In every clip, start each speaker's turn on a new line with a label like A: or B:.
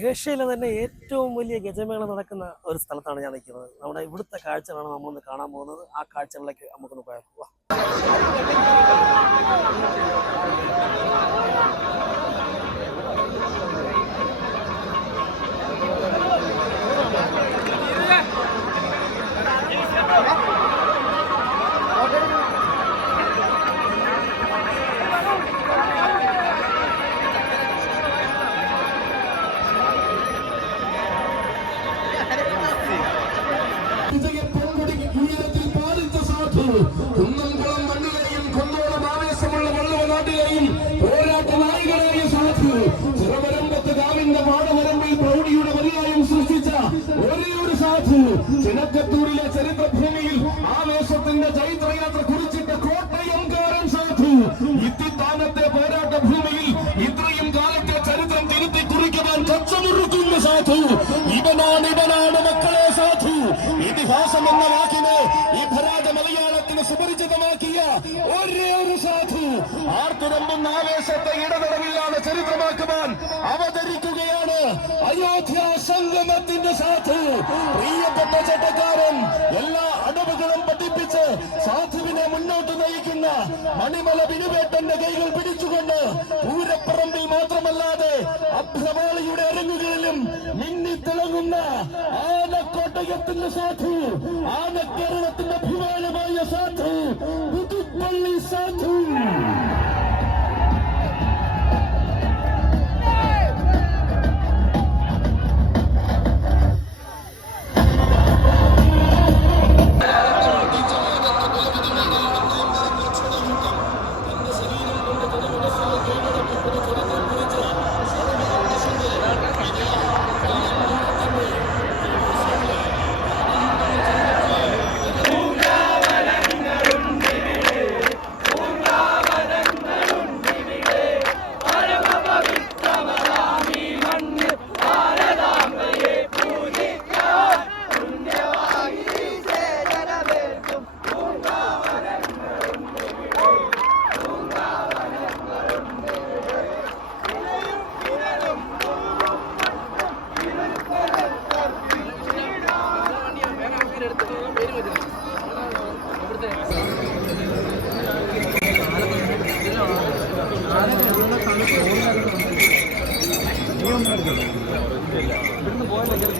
A: ഏഷ്യയിലെ തന്നെ ഏറ്റവും വലിയ ഗജമേള നടക്കുന്ന ഒരു സ്ഥലത്താണ് ഞാൻ നിൽക്കുന്നത്. നമ്മുടെ ഇവിടുത്തെ കാഴ്ചകളാണ് നമ്മളൊന്ന് കാണാൻ പോകുന്നത്. ആ കാഴ്ചകളിലേക്ക് നമുക്കൊന്ന് പോയാൽ
B: കുന്നംകുളം മണ്ണിലെയും കൊന്നോളം ആവേശമുള്ള വള്ളുവ നാട്ടിലെയും ചിറവരമ്പത്ത് കാവിന്റെ മാടവരമ്പിൽ സൃഷ്ടിച്ച ഒരേ ഒരു ചിനക്കത്തൂരിലെ ചരിത്രഭൂമിയിൽ ആവേശത്തിന്റെ ചൈത്രയാത്ര കുറിച്ചിട്ട കോട്ടയംകാരൻ സാധു. ഇത്തിത്താനത്തെ പോരാട്ട ഇത്രയും കാലത്തെ ചരിത്രം തിരുത്തി കുറിക്കുവാൻ കച്ചമുറുക്കുന്ന സാധു. ഇവനാണ് ഇവനാണ് മക്കളെ സാധു. ഇതിഹാസം എന്ന മലയാളത്തിന് സുപരിചിതമാക്കിയ ഒരേ ഒരു സാധു ആർത്തുരമ്പുന്ന ആവേശത്തെ ഇടതടവില്ലാതെ ചരിത്രമാക്കുവാൻ അവതരിക്കുകയാണ് അയോധ്യ സംഗമത്തിന്റെ സാധു. പ്രിയപ്പെട്ട ചട്ടക്കാരൻ എല്ലാ അടവുകളും പഠിപ്പിച്ച് സാധുവിനെ മുന്നോട്ട് നയിക്കുന്ന മണിമല ബിനുവേട്ടന്റെ കൈകൾ പിടിച്ചുകൊണ്ട് പൂരപ്പറമ്പിൽ മാത്രമല്ലാതെ അഭ്രവാളിയുടെ ആനക്കോട്ടയത്തിന്റെ സാധു ആനക്കേരളത്തിന്റെ അഭിമാനമായ സാധു പുതുപ്പള്ളി സാധു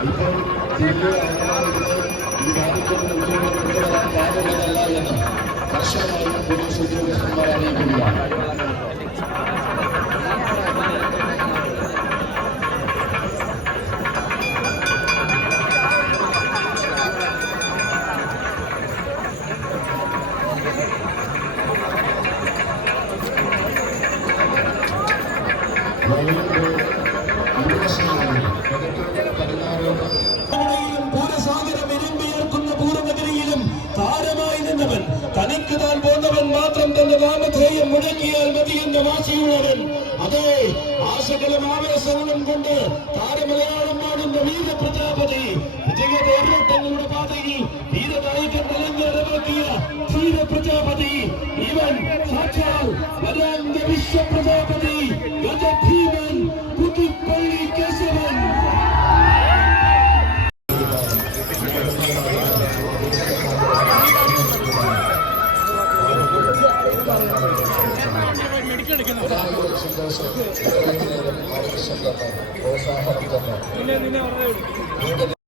B: ಸೀಟು ಈ ಕಾರ್ಯಕ್ರಮದ ವರ್ಷವಾಗಿ ಪೊಲೀಸ್ ಉದ್ಯೋಗ ಸಂಬಳ Thank you. നിന്നവൻ തനിക്ക് താൻ പോന്നവൻ മാത്രം തന്റെ നാമധേയം മുഴക്കിയാൽ മതി എന്ന വാശിയുള്ളവൻ. അതെ ആശകളും ആവേശങ്ങളും കൊണ്ട് താരമലയാളം പാടുന്ന വീര പ്രജാപതി വിജയ പോരാട്ടങ്ങളുടെ പാതയിൽ പ്രോത്സാഹനം തന്നെ